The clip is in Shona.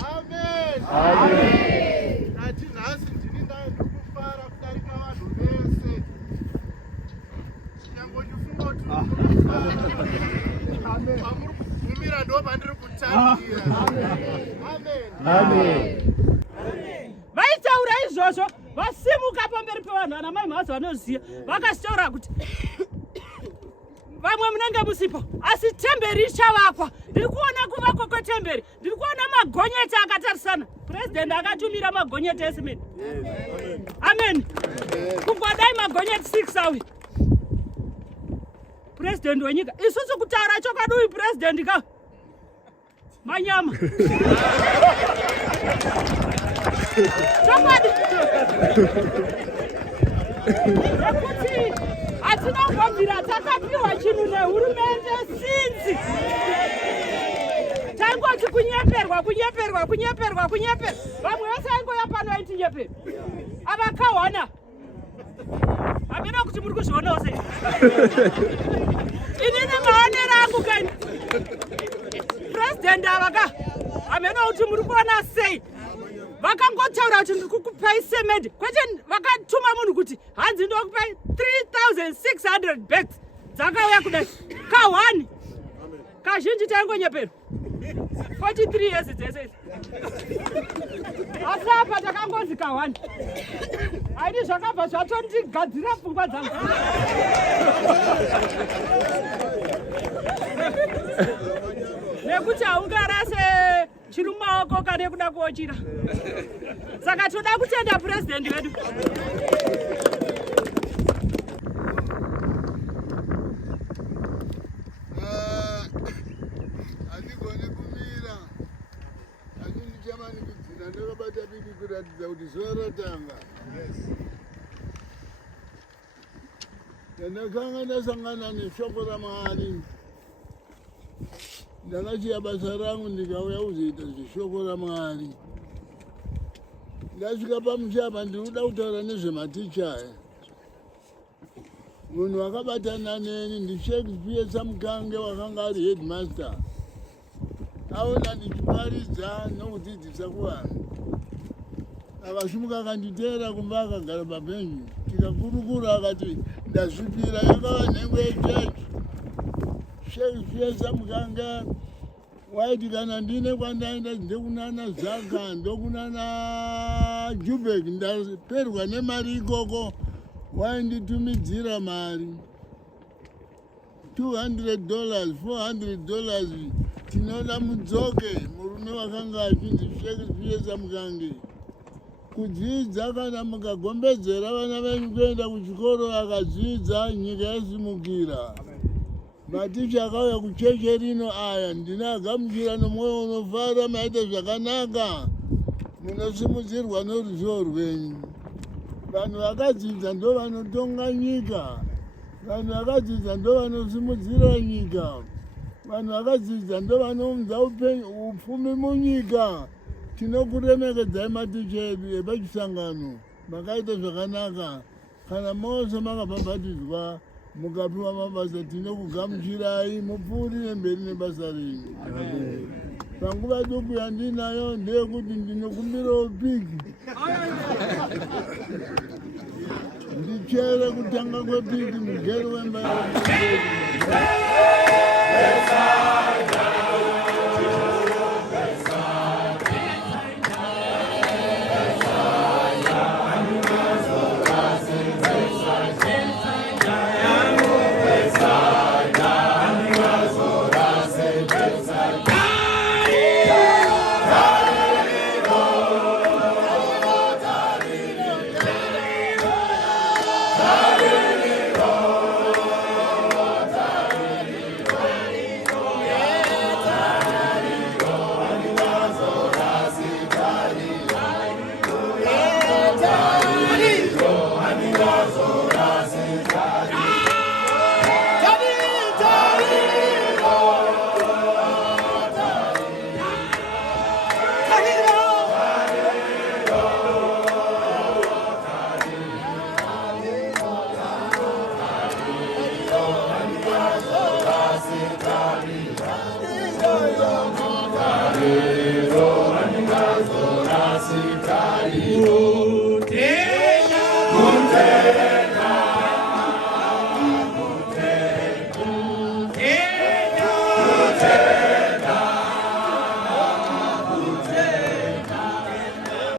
Amen. Amen. Kati nhasi ndini ndakufara kudarika vanhu vese. Nyambochifunga kuti pamuri kugumira ndo pandiri kutangira. Amen. Vaitaura izvozvo vasimuka pamberi pevanhu vana mai mhadzo vanoziva vakasitaura kuti vamwe munenge musipo asi temberi ichavakwa. Ndiri kuona kuvakwa kwetemberi, ndiri kuona magonyeti akatarisana. Purezidendi akatumira magonyeti esimeni. Amen. Kungodai magonyeti 6 awi. Purezidendi wenyika isusu kutaura chokwadi uyu purezidendi ka manyama chokwadi nekuti hatinongobvira takapiwa chinhu nehurumende sinzi tangoti kunyeperwa. Vamwe vese aingoya pano aitinyeperwa avakawana. Hamena kuti muri kuzvionawo sei? Inini maonero angu kani purezidendi avaka hamena kuti muri kuona sei? Vakangotaura kuti ndiri kukupai semende, kwete vakatuma munhu kuti hanzi ndokupai 3,600 bags dzakauya kudai ka1 kazhinji taingonyeperwa 43 years dzese. Asi apa takangozi ka1 aidi zvakabva zvatondigadzira pfungwa dzangu. Nekuti haungarase chiri mumaoko kane kuda kuochira. Saka toda kutenda purezidendi wedu. Handigoni kumira. Asi ndichamanikidzira ndakabata bibi kuratidza kuti zuva ratanga. Ndakanga ndasangana neshoko raMwari. Ndakachiya basa rangu ndikauya kuzoita zveshoko raMwari. Ndasvika pamuchapa ndinoda kutaura nezvematicha aya. Munhu wakabatana neni ndiShakespeare Samukange wakanga ari headmaster. Aona ndichiparidza nokudzidzisa kuvanhu. Akasumuka akanditeera kumba akagara pabhenji. Tikakurukura akati ndasvipira yakava nhengo yechechi. Shakespeare Samukange waiti kana ndine kwandaenda ndekunana Zaka ndokunana Jubek ndaperwa nemari ikoko wainditumidzira mari $200 $400 tinoda mudzoke murume wakanga achinzi Shakespeare Samukange. Kudzidza kana mukagombedzera vana venyu kuenda kuchikoro akadzidza nyika yasimukira. Maticha akauya kucheche rino aya ndinagamuchira nomwoyo unofara maita zvakanaka munosimudzirwa noruzivo rwenyu. Vanhu vakadzidza ndo vanotonga nyika. Vanhu vakadzidza ndo vanosimudzira nyika. Vanhu vakadzidza ndo vanounza upfumi munyika. Tinokuremekedzai maticha edu epachisangano. Makaita zvakanaka. Kana mose makabhabhatidzwa mukapiwa mabasa tinokugamuchirai mupfuurire mberi nebasa renyu. Panguva duku yandinayo ndeyekuti ndinokumbirawo piki. Ndichere kutanga kwepiki mugero wemba